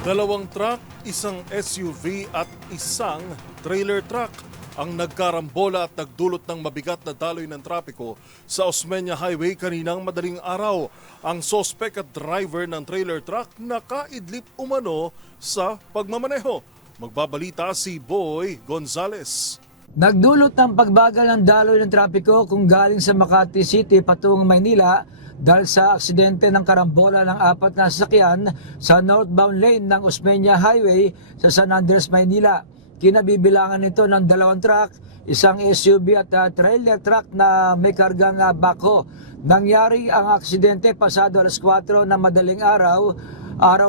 Dalawang truck, isang SUV at isang trailer truck ang nagkarambola at nagdulot ng mabigat na daloy ng trapiko sa Osmeña Highway kaninang madaling araw. Ang sospek at driver ng trailer truck nakaidlip umano sa pagmamaneho. Magbabalita si Boy Gonzales. Nagdulot ng pagbagal ng daloy ng trapiko kung galing sa Makati City patungong Maynila dahil sa aksidente ng karambola ng apat na sasakyan sa northbound lane ng Osmeña Highway sa San Andres, Maynila. Kinabibilangan nito ng dalawang truck, isang SUV at trailer truck na may kargang backhoe. Nangyari ang aksidente pasado alas 4 ng madaling araw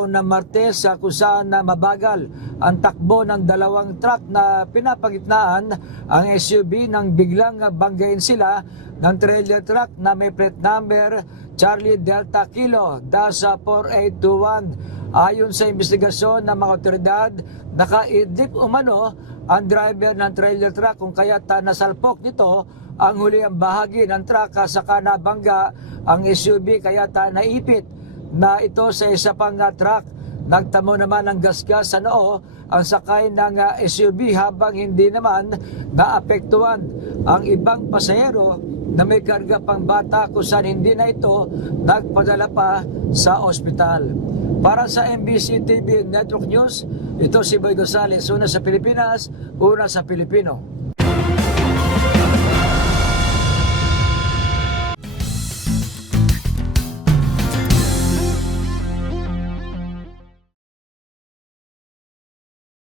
ng Martes kung saan mabagal ang takbo ng dalawang truck na pinapagitnaan ang SUV nang biglang banggain sila ng trailer truck na may plate number Charlie Delta Kilo DASA 4821. Ayon sa investigasyon ng mga otoridad, nakaidlip umano ang driver ng trailer truck kung kaya't nasalpok nito ang huli ang bahagi ng truck saka nabangga ang SUV kaya't naipit na ito sa isa pang truck. Nagtamo naman ng gasgas sa noo ang sakay ng SUV habang hindi naman naapektuhan ang ibang pasahero na may karga pang bata kung saan hindi na ito nagpadala pa sa ospital. Para sa MBC TV Network News, ito si Boy Gonzales, una sa Pilipinas, una sa Pilipino.